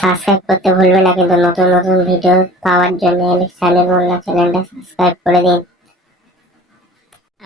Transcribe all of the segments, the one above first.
Subscribe করতে ভুলবে না কিন্তু নতুন নতুন ভিডিও পাওয়ার জন্য চ্যানেল মোল্লা চ্যানেলটা সাবস্ক্রাইব করে দিন।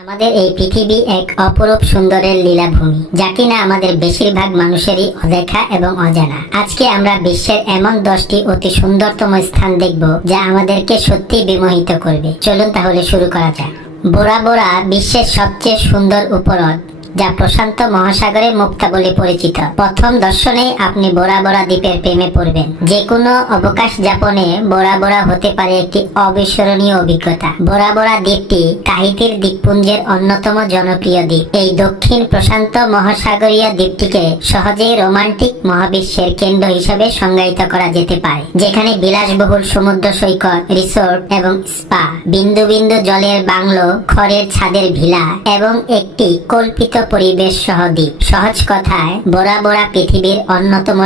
আমাদের এই পৃথিবী এক অপরূপ সুন্দরের লীলাভূমি, যা কিনা আমাদের বেশিরভাগ মানুষেরই অদেখা এবং অজানা। আজকে আমরা বিশ্বের এমন 10টি অতি সুন্দরতম স্থান দেখব যা আমাদেরকে সত্যি বিমোহিত করবে। চলুন তাহলে শুরু করা যাক। বোরা বোরা বিশ্বের সবচেয়ে সুন্দর উপহ্রদ, যা প্রশান্ত মহাসাগরে মুক্তা বলে পরিচিত। প্রথম দর্শনেই আপনি বোরা বোরা দ্বীপের প্রেমে পড়বেন। যে কোনো অবকাশ যাপনে বোরা বোরা হতে পারে একটি অবিস্মরণীয় অভিজ্ঞতা। বোরা বোরা দ্বীপটি তাহিতির দ্বীপপুঞ্জের অন্যতম জনপ্রিয় দ্বীপ। এই দক্ষিণ প্রশান্ত মহাসাগরীয় দ্বীপটিকে সহজেই রোমান্টিক মহাবিশ্বের কেন্দ্র হিসেবে সংজ্ঞায়িত করা যেতে পারে, যেখানে বিলাসবহুল সমুদ্র সৈকত, রিসোর্ট এবং স্পা, বিন্দু বিন্দু জলের বাংলো, খড়ের ছাদের ভিলা এবং একটি কল্পিত পরিবেশ সহ দ্বীপ। সহজ কথায় বোরা বোরা পৃথিবীর অন্যতম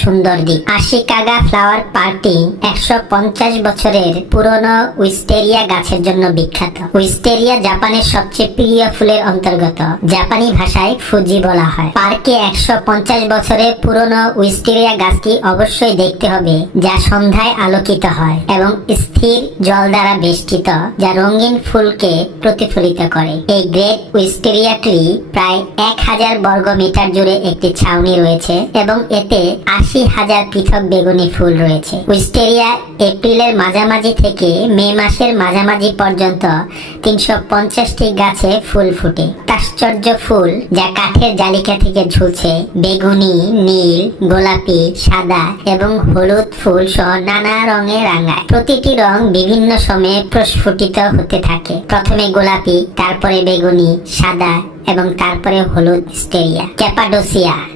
সুন্দর দ্বীপ। আশিকাগা ফ্লাওয়ার পার্কটি 150 বছরের পুরনো উইস্টেরিয়া গাছের জন্য বিখ্যাত। উইস্টেরিয়া জাপানের সবচেয়ে প্রিয় ফুলের অন্তর্গত। জাপানি ভাষায় ফুজি বলা হয়। পার্কে 150 বছরের পুরনো উইস্টেরিয়া গাছটি অবশ্যই দেখতে হবে, যা সন্ধ্যায় আলোকিত হয় এবং স্থির জল দ্বারা বেষ্টিত, যা রঙিন ফুলকে প্রতিফলিত করে। এই গ্রেট উইস্টেরিয়া প্রায় 1000 বর্গ মিটার জুড়ে একটি ছাউনি রয়েছে এবং এতে 80,000 পৃথক বেগুনি ফুল রয়েছে। উইস্টেরিয়া এপ্রিলের মাঝামাঝি থেকে মে মাসের মাঝামাঝি পর্যন্ত 350টি গাছে ফুল ফুটে। আশ্চর্য ফুল যা কাঠের জালিকা থেকে ঝুলছে, বেগুনি, নীল, গোলাপি, সাদা এবং হলুদ ফুল সহ নানা রঙে রাঙায়। প্রতিটি রং বিভিন্ন সময়ে প্রস্ফুটিত হতে থাকে। প্রথমে গোলাপি, তারপরে বেগুনি, সাদা এবং তারপরে হলুদ উইস্টেরিয়া।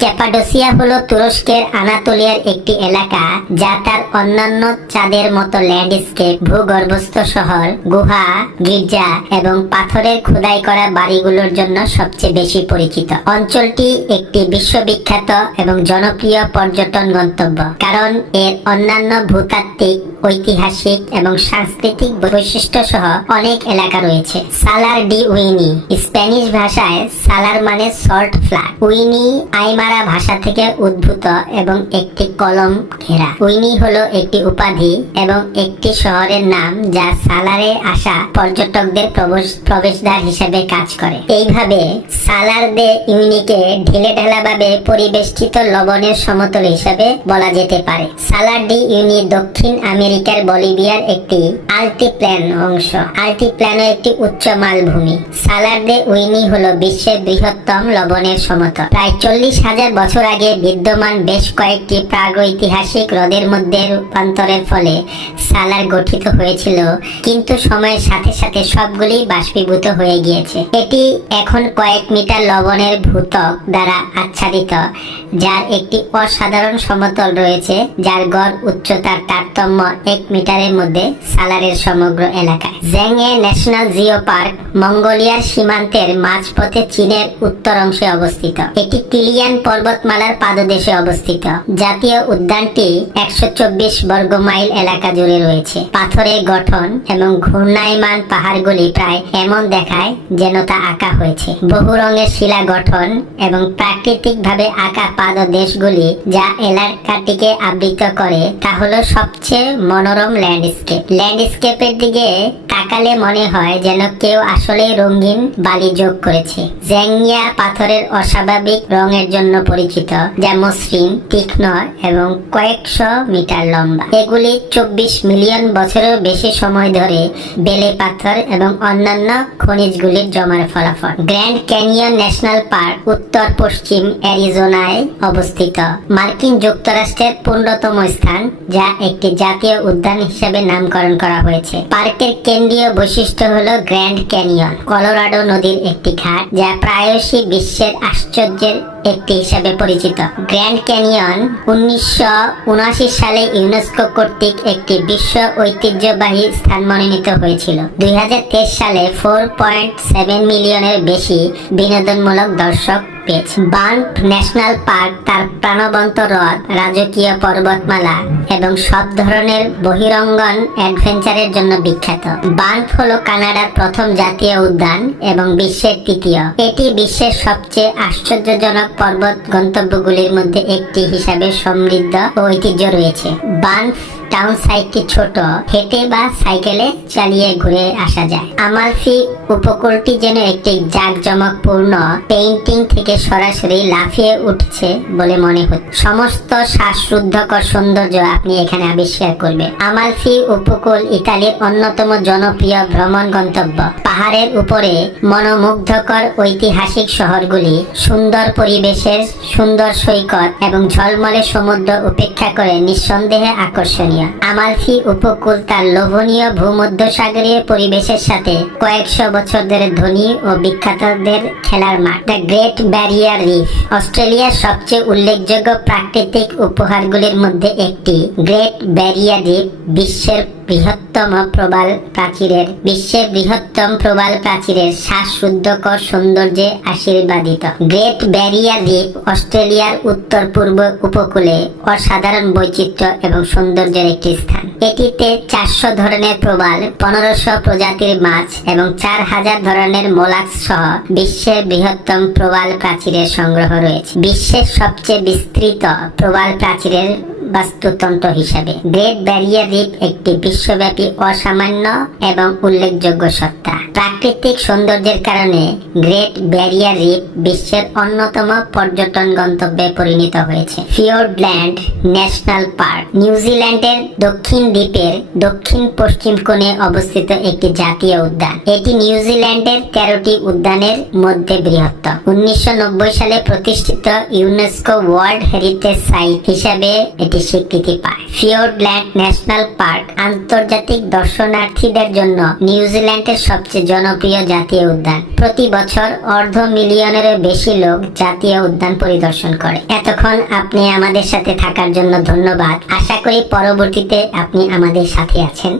ক্যাপাডোসিয়া হলো তুরস্কের আনাতোলিয়ার একটি এলাকা, যা তার অন্যান্য চাঁদের মতো ল্যান্ডস্কেপ, ভূগর্ভস্থ শহর, গুহা, গির্জা এবং পাথরের খোদাই করা বাড়িগুলোর জন্য সবচেয়ে বেশি পরিচিত। অঞ্চলটি একটি বিশ্ববিখ্যাত এবং জনপ্রিয় পর্যটন গন্তব্য, কারণ এর অন্যান্য ভূতাত্ত্বিক, ঐতিহাসিক এবং সাংস্কৃতিক বৈশিষ্ট্য সহ অনেক এলাকা রয়েছে। সালার ডি উইনি, স্প্যানিশ ভাষায় সালার মানে সল্ট ফ্ল্যাট। উইনি আইমারা ভাষা থেকে উদ্ভূত এবং একটি কলম ঘেরা। উইনি হলো একটি উপাধি এবং একটি শহরের নাম, যা সালারে আসা পর্যটকদের প্রবেশদ্বার হিসেবে কাজ করে। এইভাবে সালার দে উইনিকে ঢিলেঢালাভাবে পরিবেষ্টিত লবণের সমতল হিসেবে বলা যেতে পারে। সালার ডি উইনি দক্ষিণ আমেরিকার বলিভিয়ার একটি আল্টিপ্ল্যান অংশ। আল্টিপ্ল্যানো একটি উচ্চ মালভূমি। সালার দে উইনি হলো বিশ্বের বৃহত্তম লবণের সমতল। প্রায় 40,000 বছর আগে বিদ্যমান বেশ কয়েকটি প্রাগৈতিহাসিক হ্রদের মধ্যে রূপান্তরের ফলে সালার গঠিত হয়েছিল, কিন্তু সময়ের সাথে সাথে সবগুলি বাষ্পীভূত হয়ে গিয়েছে। এটি এখন কয়েক মিটার লবণের ভূত্বক দ্বারা আচ্ছাদিত, যার একটি অসাধারণ সমতল রয়েছে, যার গড় উচ্চতার তারতম্য 1 মিটারের মধ্যে সালারের সমগ্র এলাকায়। জ্যাংয়ে ন্যাশনাল জিও পার্ক মঙ্গোলিয়ার সীমান্তের মাঝপথে চীনের উত্তর অংশে অবস্থিত। এটি কিলিয়ান পর্বতমালার পাদদেশে অবস্থিত। জাতীয় উদ্যানটি 124 বর্গ মাইল এলাকা জুড়ে রয়েছে। পাথরের গঠন এবং ঘূর্ণায়মান পাহাড়গুলি প্রায় এমন দেখায় যেন তা আঁকা হয়েছে। বহু রঙের শিলা গঠন এবং প্রাকৃতিকভাবে আঁকা পাদদেশগুলি যা এলাকাটিকে আবৃত করে, তা হলো সবচেয়ে মনোরম ল্যান্ডস্কেপের দিকে তাকালে মনে হয় যেন কেউ আসলে রঙিন বালি যোগ করেছে। জ্যাংয়া পাথরের অস্বাভাবিক রঙের জন্য পরিচিত, যা মসৃণ, তীক্ষ্ণ এবং কয়েকশো মিটার লম্বা। এগুলি 24 মিলিয়ন বছরের বেশি সময় ধরে বেলে পাথর এবং অন্যান্য খনিজগুলির জমার ফলাফল। গ্র্যান্ড ক্যানিয়ন ন্যাশনাল পার্ক উত্তর পশ্চিম অ্যারিজোনায় অবস্থিত, মার্কিন যুক্তরাষ্ট্রের 15তম স্থান, যা একটি জাতীয় উদ্যান হিসেবে নামকরণ করা হয়েছে। পার্কের কেন্দ্রীয় বৈশিষ্ট্য হলো গ্র্যান্ড ক্যানিয়ন, কলোরাডো নদীর একটি ঘাট, যা প্রায়শই বিশ্বের আশ্চর্যের একটি হিসাবে পরিচিত। গ্র্যান্ড ক্যানিয়ন 1979 সালে ইউনেস্কো কর্তৃক একটি বিশ্ব ঐতিহ্যবাহী স্থান মনোনীত হয়েছিল। 2023 সালে 4.7 মিলিয়নের বেশি বিনোদনমূলক দর্শক পেয়েছে। বানফ ন্যাশনাল পার্ক তার প্রাণবন্ত হ্রদ, রাজকীয় পর্বতমালা এবং সব ধরনের বহিরঙ্গন অ্যাডভেঞ্চারের জন্য বিখ্যাত। বানফ হলো কানাডার প্রথম জাতীয় উদ্যান এবং বিশ্বের তৃতীয়। এটি বিশ্বের সবচেয়ে আশ্চর্যজনক পর্বত গন্তব্যগুলির মধ্যে একটি হিসাবে সমৃদ্ধ ও ঐতিহ্য রয়েছে। বানফ টাউন সাইটটি ছোট, হেঁটে বা সাইকেলে চালিয়ে ঘুরে আসা যায়। আমালফি উপকূলটি যেন একটি জাঁকজমকপূর্ণ পেইন্টিং থেকে সরাসরি লাফিয়ে উঠছে বলে মনে হচ্ছে। সমস্ত শ্বাসরুদ্ধকর সৌন্দর্য আপনি এখানে আবিষ্কার করবেন। আমালফি উপকূল ইতালির অন্যতম জনপ্রিয় ভ্রমণ গন্তব্য। পাহাড়ের উপরে মনোমুগ্ধকর ঐতিহাসিক শহরগুলি, সুন্দর পরিবেশের সুন্দর সৈকত এবং ঝলমলে সমুদ্র উপেক্ষা করে নিঃসন্দেহে আকর্ষণীয়। আমালফি উপকূল তার লোভনীয় ভূমধ্যসাগরীয় পরিবেশের সাথে কয়েকশো বছর ধরে ধনী ও বিখ্যাতদের খেলার মাঠ। দ্য গ্রেট ব্যারিয়ার রিফ অস্ট্রেলিয়ার সবচেয়ে উল্লেখযোগ্য প্রাকৃতিক উপহারগুলির মধ্যে একটি। গ্রেট ব্যারিয়ার রিফ বিশ্বের বৃহত্তম প্রবাল প্রাচীরের শ্বাসরুদ্ধকর সৌন্দর্যে আশীর্বাদিত। গ্রেট ব্যারিয়ার রিফ অস্ট্রেলিয়ার উত্তর পূর্ব উপকূলে অসাধারণ বৈচিত্র্য এবং সৌন্দর্যের একটি স্থান। এটিতে 400 ধরনের প্রবাল, 1500 প্রজাতির মাছ এবং 4000 ধরনের মোলাস্ক সহ বিশ্বের বৃহত্তম প্রবাল প্রাচীরের সংগ্রহ রয়েছে। বিশ্বের সবচেয়ে বিস্তৃত প্রবাল প্রাচীরের বাস্তুতন্ত্র হিসাবে গ্রেট ব্যারিয়ার রিফ একটি বিশ্বব্যাপী অসামান্য এবং উল্লেখযোগ্য সত্তা। প্রাকৃতিক সৌন্দর্যের কারণে গ্রেট ব্যারিয়ার রিফ বিশ্বের অন্যতম পর্যটন গন্তব্যে পরিণত হয়েছে। ফিওর্ডল্যান্ড ন্যাশনাল পার্ক নিউজিল্যান্ডের দক্ষিণ দ্বীপের দক্ষিণ পশ্চিম কোণে অবস্থিত একটি জাতীয় উদ্যান। এটি নিউজিল্যান্ডের 13টি উদ্যানের মধ্যে বৃহত্তম। 1990 সালে প্রতিষ্ঠিত ইউনেস্কো ওয়ার্ল্ড হেরিটেজ সাইট হিসাবে এটি স্বীকৃতি পায়। ফিওর্ডল্যান্ড ন্যাশনাল পার্ক আন্তর্জাতিক দর্শনার্থীদের জন্য নিউজিল্যান্ডের সবচেয়ে জনপ্রিয় জাতীয় উদ্যান। প্রতি বছর 250 মিলিয়নেরও বেশি লোক জাতীয় উদ্যান পরিদর্শন করে। এতক্ষণ আপনি আমাদের সাথে থাকার জন্য ধন্যবাদ। আশা করি পরবর্তীতে আপনি আমাদের সাথে আছেন।